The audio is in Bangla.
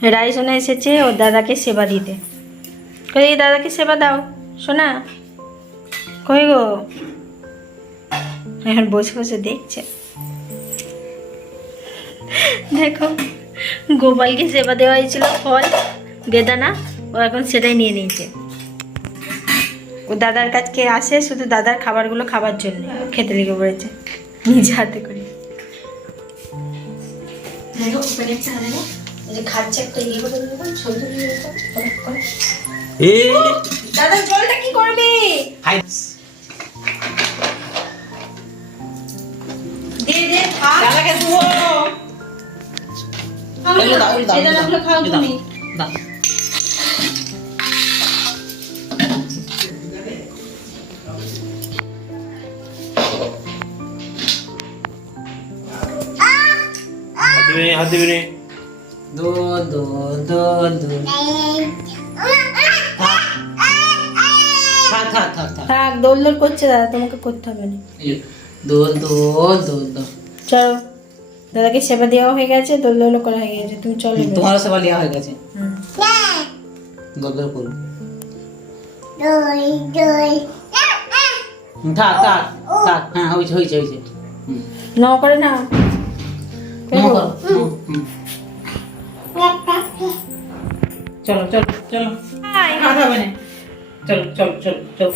রাই সোনা এসেছে ওর দাদাকে সেবা দিতে। কই দাদাকে সেবা দাও সোনা, কই গো? এখন বসে বসে দেখছে। দেখো গোপালকে সেবা দেওয়া হয়েছিল ফল বেদানা, ও এখন সেটাই নিয়ে নিয়েছে। ও দাদার কাছকে আসে শুধু দাদার খাবারগুলো খাবার জন্য, খেতে লেগে পড়েছে নিজে হাতে করে। দেখো ওখানে একটা দেখো এই যে খাচ্ছে একটা ইয়ে করে দেবো, ছবি তুলে দেবো করে। দাদার জলটা কি করবে? দে দে খা। দাদাকে দেবো। এগুলো দাও, এগুলো দাও। এগুলো খাও তুমি। দাও। হাত দিবি রে। দোল দোল দোল দোল। থাক থাক থাক থাক। থাক, দোল দোল করছে দাদা, তোমাকে করতে হবে না। দোল দোল দোল দোল। চলো দাদাকে সেবা দেওয়া হয়ে গেছে, দোল দোল করা হয়ে গেছে, তুমি চলো। তোমারও সেবা লিয়া হয়ে গেছে। দোল দোল করো। থাক থাক থাক। হ্যাঁ হয়েছে হয়েছে হয়েছে। নাও করে না। নাও করো। চলো চলো চলো। হাই। খাওয়া হবে না। চলো চলো চলো চলো।